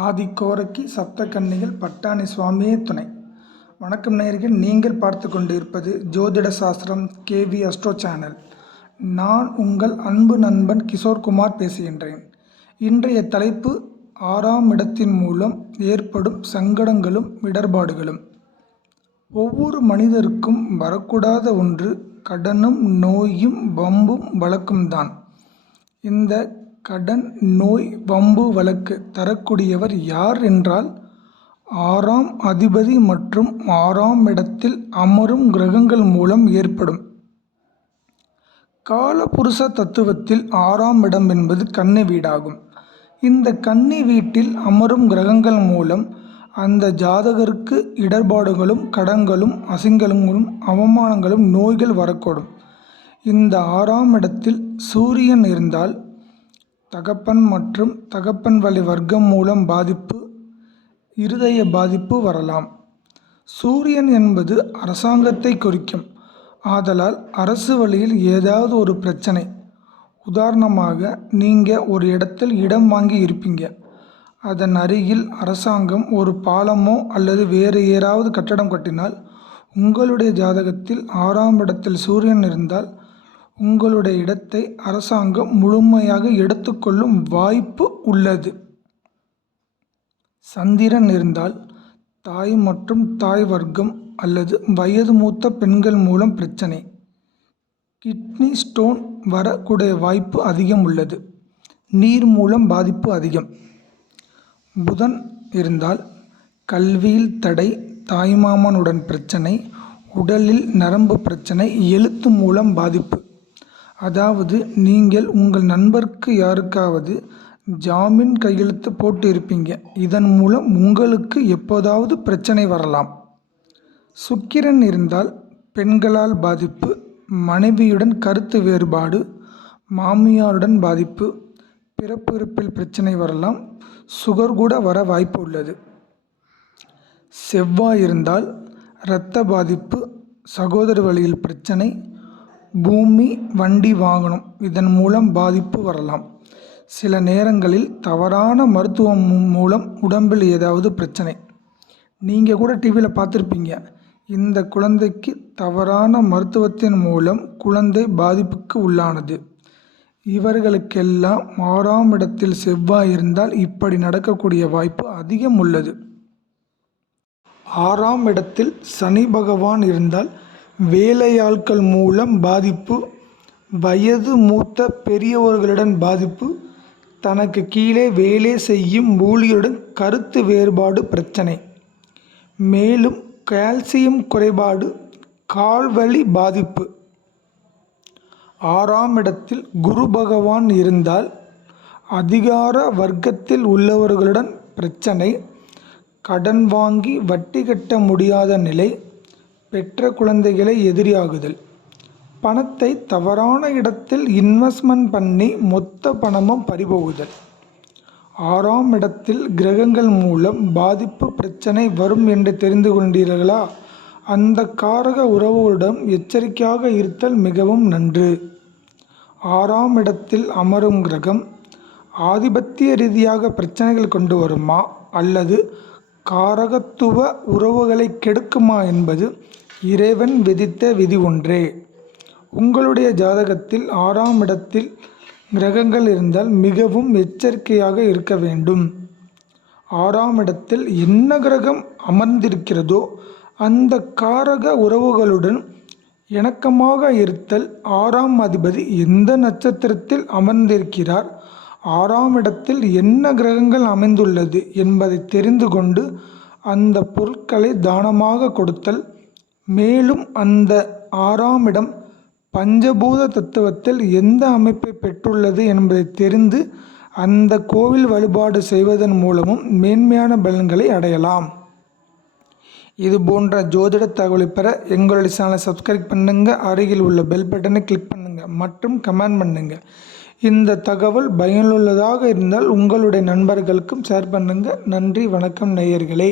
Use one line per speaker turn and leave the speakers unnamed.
ஆதிக்கோரக்கி சப்தகன்னிகள் பட்டாணி சுவாமியே துணை. வணக்கம் நேயர்கள் நீங்கள் பார்த்து கொண்டிருப்பது ஜோதிட சாஸ்திரம் கேவி அஸ்ட்ரோ சேனல். நான் உங்கள் அன்பு நண்பன் கிஷோர்குமார் பேசுகின்றேன். இன்றைய தலைப்பு ஆறாம் இடத்தின் மூலம் ஏற்படும் சங்கடங்களும் இடர்பாடுகளும். ஒவ்வொரு மனிதருக்கும் வரக்கூடாத ஒன்று கடனும் நோயும் வம்பும் வழக்கும்தான். இந்த கடன் நோய் வம்பு வழக்கு தரக்கூடியவர் யார் என்றால் ஆறாம் அதிபதி மற்றும் ஆறாம் இடத்தில் அமரும் கிரகங்கள் மூலம் ஏற்படும். காலபுருஷ தத்துவத்தில் ஆறாம் இடம் என்பது கன்னி வீடாகும். இந்த கன்னி வீட்டில் அமரும் கிரகங்கள் மூலம் அந்த ஜாதகருக்கு இடர்பாடுகளும் கடன்களும் அசிங்கங்களும் அவமானங்களும் நோய்கள் வரக்கூடும். இந்த ஆறாம் இடத்தில் சூரியன் இருந்தால் தகப்பன் மற்றும் தகப்பன் வழி வர்க்கம் மூலம் பாதிப்பு இருதய பாதிப்பு வரலாம். சூரியன் என்பது அரசாங்கத்தை குறிக்கும். ஆதலால் அரசு வழியில் ஏதாவது ஒரு பிரச்சனை உதாரணமாக நீங்கள் ஒரு இடத்தில் இடம் வாங்கி இருப்பீங்க. அதன் அருகில் அரசாங்கம் ஒரு பாலமோ அல்லது வேறு ஏதாவது கட்டடம் கட்டினால் உங்களுடைய ஜாதகத்தில் ஆறாம் இடத்தில் சூரியன் இருந்தால் உங்களுடைய இடத்தை அரசாங்கம் முழுமையாக எடுத்துக்கொள்ளும் வாய்ப்பு உள்ளது. சந்திரன் இருந்தால் தாய் மற்றும் தாய் வர்க்கம் அல்லது வயது மூத்த பெண்கள் மூலம் பிரச்சனை. கிட்னி ஸ்டோன் வரக்கூடிய வாய்ப்பு அதிகம் உள்ளது. நீர் மூலம் பாதிப்பு அதிகம். புதன் இருந்தால் கல்வியில் தடை தாய்மாமனுடன் பிரச்சனை உடலில் நரம்பு பிரச்சனை எழுத்து மூலம் பாதிப்பு. அதாவது நீங்கள் உங்கள் நண்பருக்கு யாருக்காவது ஜாமீன் கையெழுத்து போட்டு இருப்பீங்க இதன் மூலம் உங்களுக்கு எப்போதாவது பிரச்சனை வரலாம். சுக்கிரன் இருந்தால் பெண்களால் பாதிப்பு மனைவியுடன் கருத்து வேறுபாடு மாமியாருடன் பாதிப்பு பிறப்பிறப்பில் பிரச்சனை வரலாம் சுகர் கூட வர வாய்ப்பு உள்ளது. செவ்வாய் இருந்தால் இரத்த பாதிப்பு சகோதர வழியில் பிரச்சனை பூமி வண்டி வாகனம் இதன் மூலம் பாதிப்பு வரலாம். சில நேரங்களில் தவறான மருத்துவம் மூலம் உடம்பில் ஏதாவது பிரச்சனை. நீங்கள் கூட டிவியில் பார்த்துருப்பீங்க. இந்த குழந்தைக்கு தவறான மருத்துவத்தின் மூலம் குழந்தை பாதிப்புக்கு உள்ளானது. இவர்களுக்கெல்லாம் ஆறாம் இடத்தில் செவ்வாய் இருந்தால் இப்படி நடக்கக்கூடிய வாய்ப்பு அதிகம் உள்ளது. ஆறாம் இடத்தில் சனி பகவான் இருந்தால் வேலையாட்கள் மூலம் பாதிப்பு வயது மூத்த பெரியவர்களுடன் பாதிப்பு தனக்கு கீழே வேலை செய்யும் ஊழியருடன் கருத்து வேறுபாடு பிரச்சனை. மேலும் கால்சியம் குறைபாடு கால்வழி பாதிப்பு. ஆறாம் இடத்தில் குரு பகவான் இருந்தால் அதிகார வர்க்கத்தில் உள்ளவர்களுடன் பிரச்சனை கடன் வாங்கி வட்டி கட்ட முடியாத நிலை பெற்ற குழந்தைகளை எதிரியாகுதல். பணத்தை தவறான இடத்தில் இன்வெஸ்ட்மெண்ட் பண்ணி மொத்த பணமும் பறிபோகுதல். ஆறாம் இடத்தில் கிரகங்கள் மூலம் பாதிப்பு பிரச்சனை வரும் என்று தெரிந்து கொண்டீர்களா? அந்த காரக உறவுகளிடம் எச்சரிக்கையாக இருத்தல் மிகவும் நன்று. ஆறாம் இடத்தில் அமரும் கிரகம் ஆதிபத்திய ரீதியாக பிரச்சனைகள் கொண்டு வருமா? அல்லது காரகத்துவ உறவுகளை கெடுக்குமா என்பது இறைவன் விதித்த விதி ஒன்றே. உங்களுடைய ஜாதகத்தில் ஆறாம் இடத்தில் கிரகங்கள் இருந்தால் மிகவும் எச்சரிக்கையாக இருக்க வேண்டும். ஆறாம் இடத்தில் என்ன கிரகம் அமர்ந்திருக்கிறதோ அந்த காரக உறவுகளுடன் இணக்கமாக இருத்தல் ஆறாம் அதிபதி எந்த நட்சத்திரத்தில் அமர்ந்திருக்கிறார் ஆறாம் இடத்தில் என்ன கிரகங்கள் அமைந்துள்ளது என்பதை தெரிந்து கொண்டு அந்த பொருட்களை தானமாக கொடுத்தல் மேலும் அந்த ஆறாம் இடம் பஞ்சபூத தத்துவத்தில் எந்த அமைப்பை பெற்றுள்ளது என்பதை தெரிந்து அந்த கோவில் வழிபாடு செய்வதன் மூலமும் மேன்மையான பலன்களை அடையலாம். இது போன்ற ஜோதிட தகவலை பெற எங்களுடைய சேனலை சப்ஸ்கிரைப் பண்ணுங்கள் அருகில் உள்ள பெல் பட்டனை கிளிக் பண்ணுங்கள் மற்றும் கமெண்ட் பண்ணுங்கள் இந்த தகவல் பயனுள்ளதாக இருந்தால் உங்களுடைய நண்பர்களுக்கும் ஷேர் பண்ணுங்கள் நன்றி வணக்கம் நேயர்களே.